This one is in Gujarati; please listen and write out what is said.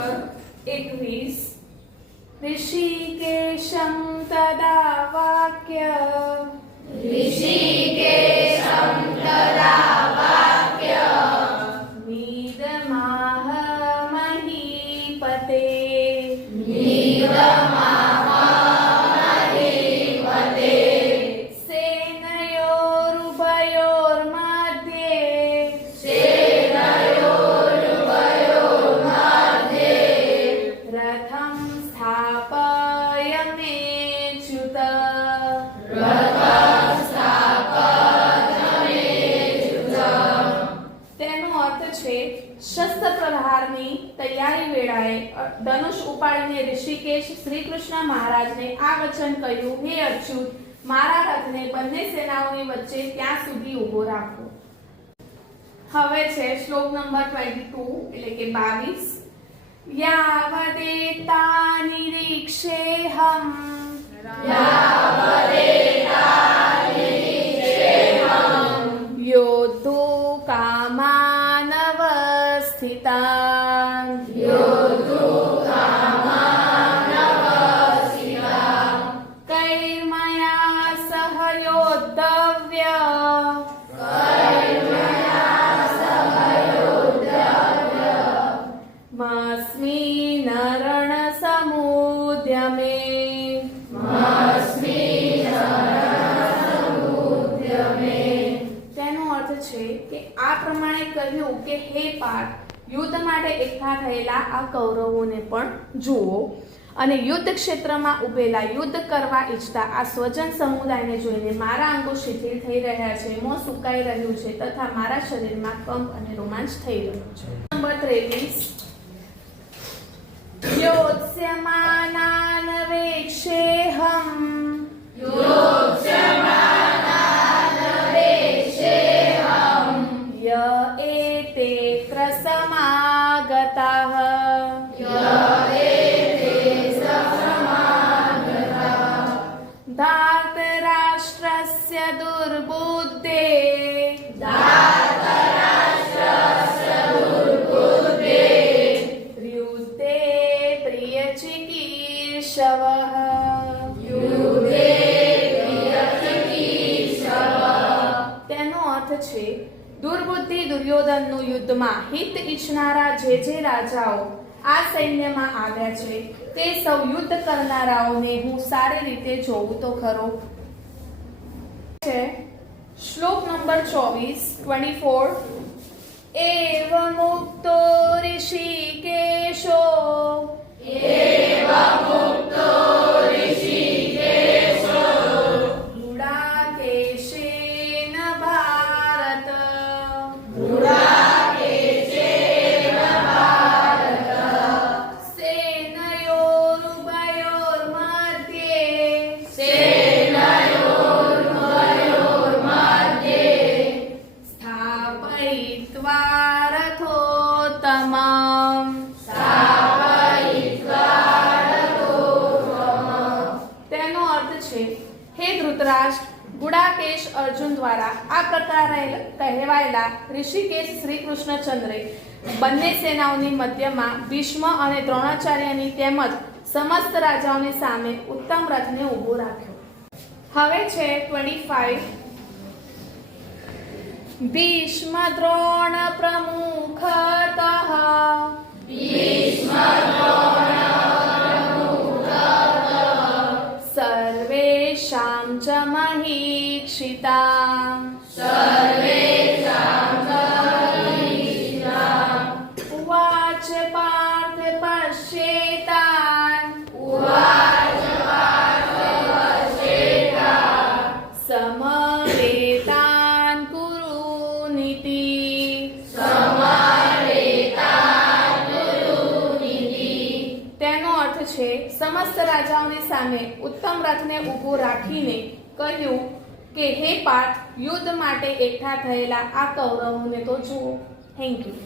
21 ऋषिकेशं तदा वाक्य नीदमाह महीपते रथं स्थापयमेच्युत તેનો અર્થ છે શસ્ત્ર પ્રહારની તૈયારી વેળાએ ધનુષ ઉપાડીને ઋષિકેશ શ્રી કૃષ્ણ મહારાજને આ વચન કહ્યું, હે અચ્યુત, મારા રથને બંને સેનાઓની વચ્ચે ત્યાં સુધી ઊભો રાખો. હવે છે શ્લોક નંબર 22 એટલે કે 22. यावदेता निरीक्षेऽहम् योद्धु कामानवस्थितान् कैर्मया सह योद्धव्य मस्मिन् रणसमुद्यमे. તેનો અર્થ છે કે આ પ્રમાણે કહ્યું કે હે પાર્થ, યુદ્ધ માટે એકઠા થયેલા આ કૌરવોને પણ જુઓ અને યુદ્ધ ક્ષેત્રમાં ઉભેલા યુદ્ધ કરવા ઈચ્છતા આ સ્વજન સમુદાયને જોઈને મારા અંગો શિથિલ થઈ રહ્યા છે, મોં સુકાઈ રહ્યું છે તથા મારા શરીરમાં કંપ અને રોમાંચ થઈ રહ્યો છે. નંબર 23. योत्स्यमानान् वेक्षेऽहम् य एतेऽत्र समागताः धार्तराष्ट्रस्य दुर्बुद्धे તેનો અર્થ છે દુર્બુદ્ધિ દુર્યોધનનું યુદ્ધમાં હિત ઈચ્છનારા જે રાજાઓ આ સૈન્યમાં આવ્યા છે તે સૌ યુદ્ધ કરનારાઓને હું સારી રીતે જોઉં તો ખરો. છે શ્લોક નંબર 24 एव मुक्तो ऋषिकेशो गुडाकेशेन भारत सेनयोरुभयोर्मध्ये स्थापयित्वा रथोत्तमम्. તેનો અર્થ છે હે ધૃતરાષ્ટ્ર, ગુડાકેશ અર્જુન દ્વારા આ પ્રકારે કહેવાયેલા ઋષિકેશ શ્રી કૃષ્ણચંદ્રે બંને સેનાઓની મધ્યમાં ભીષ્મ અને દ્રોણાચાર્યની તેમજ સમસ્ત રાજાઓની સામે ઉત્તમ રથને ઊભો રાખ્યો. હવે છે 25. ભીષ્મ દ્રોણ પ્રમુખતઃ सर्वेषां च महीक्षिताम्. उवाच पार्थ पश्येतान् समवेतान् कुरुनिति. તેનો અર્થ છે સમસ્ત રાજાઓની સામે ઉત્તમ રથને ઊભો રાખીને કહ્યું કે હે પાર્થ, યુદ્ધ માટે એકઠા થયેલા આ કૌરવોને તો જુઓ. Thank you.